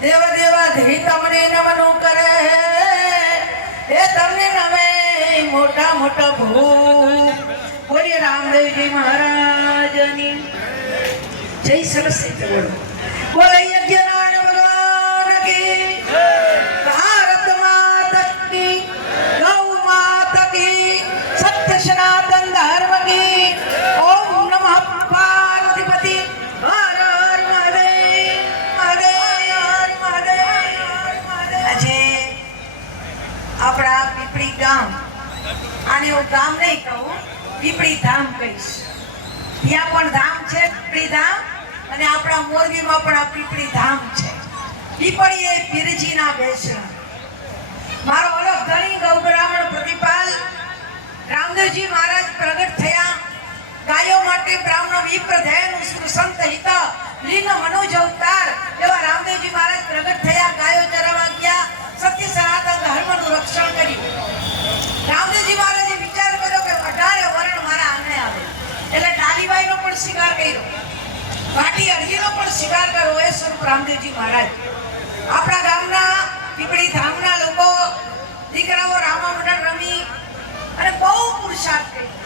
દેવ દેવા ધી તમને નમનું કરે એ તમને નમે મોટા મોટા ભૂ બોલીએ રામદેવજી મહારાજની જય સરસ્વતી બોલે યજ્ઞનારાયણ ભગવાન કી ભારત માતા કી ગૌ માતા કી સત્ય સનાતન ધર્મ કી ઓમ નમઃ પાર્વતીપતિ હર હર મહાદેવ મહાદેવ મહાદેવ આજે આપણા પીપળી ગામ આને હું ગામ નહીં કહું પીપળી ધામ કહીશ ત્યાં પણ ધામ છે પીપળી ધામ અને આપણા મોરબીમાં પણ આ પીપળી ધામ છે પીપળી એ પીરજીના બેસણા મારો અલગ ધણી ગૌ બ્રાહ્મણ પ્રતિપાલ રામદેવજી મહારાજ પ્રગટ થયા ગાયો માટે બ્રાહ્મણ વિપ્ર ધૈન સંત હિત લીન મનોજ અવતાર એવા રામદેવજી મહારાજ પ્રગટ થયા ગાયો ચરાવવા ગયા સત્ય સનાતન ધર્મનું રક્ષણ કર્યું રામદેવજી મહારાજે વિચાર કર્યો કે 18 વર્ણ મારા આંગણે આવે એટલે ડાલીબાઈનો પણ શિકાર કર્યો વાટી અરજીનો પણ શિકાર કર્યો એ સ્વરૂપ રામદેવજી મહારાજ આપણા ગામના પીપળી ધામના લોકો દીકરાઓ રામા મંડળ રમી અને બહુ પુરુષાર્થ કર્યો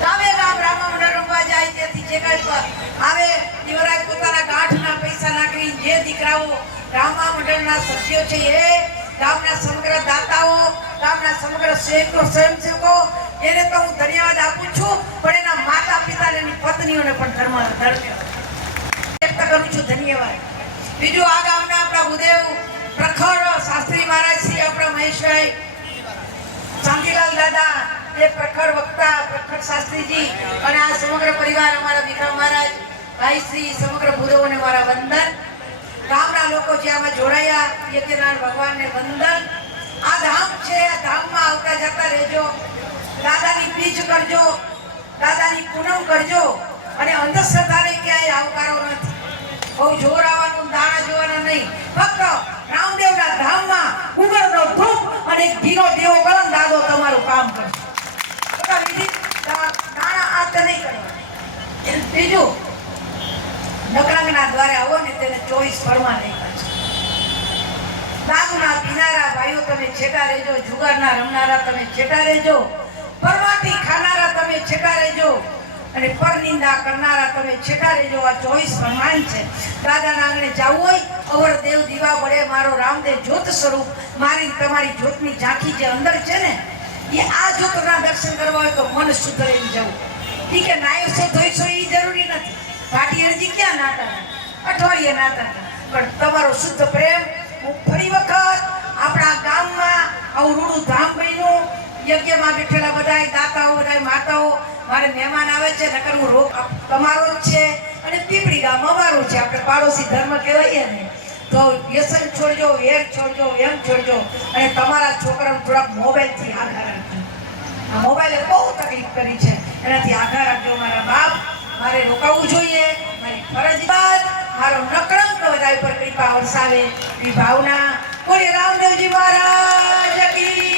ગામે ગામ રામા મંડળ રમવા જાય તેથી જે કાંઈ આવે યુવરાજ પોતાના ગાંઠના પૈસા નાખી જે દીકરાઓ રામા મંડળના સભ્યો છે એ ગામના સમગ્ર દાતાઓ ગામના સમગ્ર સ્વયંસેવકો એને તો હું ધન્યવાદ આપું છું પણ એના માતા પિતા અને એની પત્નીઓને પણ ધન્યવાદ વ્યક્ત કરું છું ધન્યવાદ બીજું આ ગામના આપણા ગુદેવ પ્રખર શાસ્ત્રી મહારાજ શ્રી આપણા મહેશભાઈ શાંતિલાલ દાદા એ પ્રખર વક્તા પ્રખર શાસ્ત્રીજી અને આ સમગ્ર પરિવાર અમારા વિક્રમ મહારાજ ભાઈ શ્રી સમગ્ર ગુદેવોને મારા વંદન ગામના લોકો જે આમાં જોડાયા યજ્ઞનારાયણ ભગવાનને વંદન આ ધામ છે આ ધામમાં આવતા જતા રહેજો દાદાની બીજ કરજો દાદાની પૂનમ કરજો અને અંધશ્રદ્ધાને ક્યાંય આવકારો નથી બહુ જોર આવવાનું દાણા જોવાના નહીં ફક્ત રામદેવના ધામમાં ઉગડનો ધૂપ અને ઘીનો દેવો ગલન દાદો તમારું કામ કરશે વિધિ દાણા આત નહીં કરવા બીજું નકળંગના દ્વારે આવો ને તેને 24 ફરવા નહીં કરશે દાદુના પીનારા ભાઈઓ તમે છેટા રહેજો જુગારના રમનારા તમે છેટા રહેજો પરમાટી ખાનારા તમે છેટા રહેજો અને પરનિંદા કરનારા તમે છેટા રહેજો આ 24 ફરમાન છે દાદાના આંગણે જવું હોય અવર દેવ દીવા વડે મારો રામદેવ જ્યોત સ્વરૂપ મારી તમારી જ્યોતની ઝાંખી જે અંદર છે ને એ આ જ્યોતના દર્શન કરવા હોય તો મન શુદ્ધ રહી જવું ઠીક છે નાયસો ધોઈસો એ જરૂરી નથી પાટી અરજી ક્યાં નાતા અઠવાડિયે નાતા પણ તમારો શુદ્ધ પ્રેમ હું ફરી વખત આપણા ગામમાં આવું રૂડું ધામ બન્યું યજ્ઞમાં બેઠેલા બધાય દાતાઓ બધાય માતાઓ મારે મહેમાન આવે છે નકર હું રોગ તમારો જ છે અને પીપળી ગામ અમારું છે આપણે પાડોશી ધર્મ કહેવાય ને તો વ્યસન છોડજો વેર છોડજો એમ છોડજો અને તમારા છોકરાને થોડાક મોબાઈલથી આઘા રાખજો આ મોબાઈલે બહુ તકલીફ કરી છે એનાથી આઘા રાખજો મારા બાપ મારે રોકાવું જોઈએ મારી ફરજ બાદ મારો નકળંક બધા પર કૃપા વરસાવે એ ભાવના બોલે રામદેવજી મહારાજ કી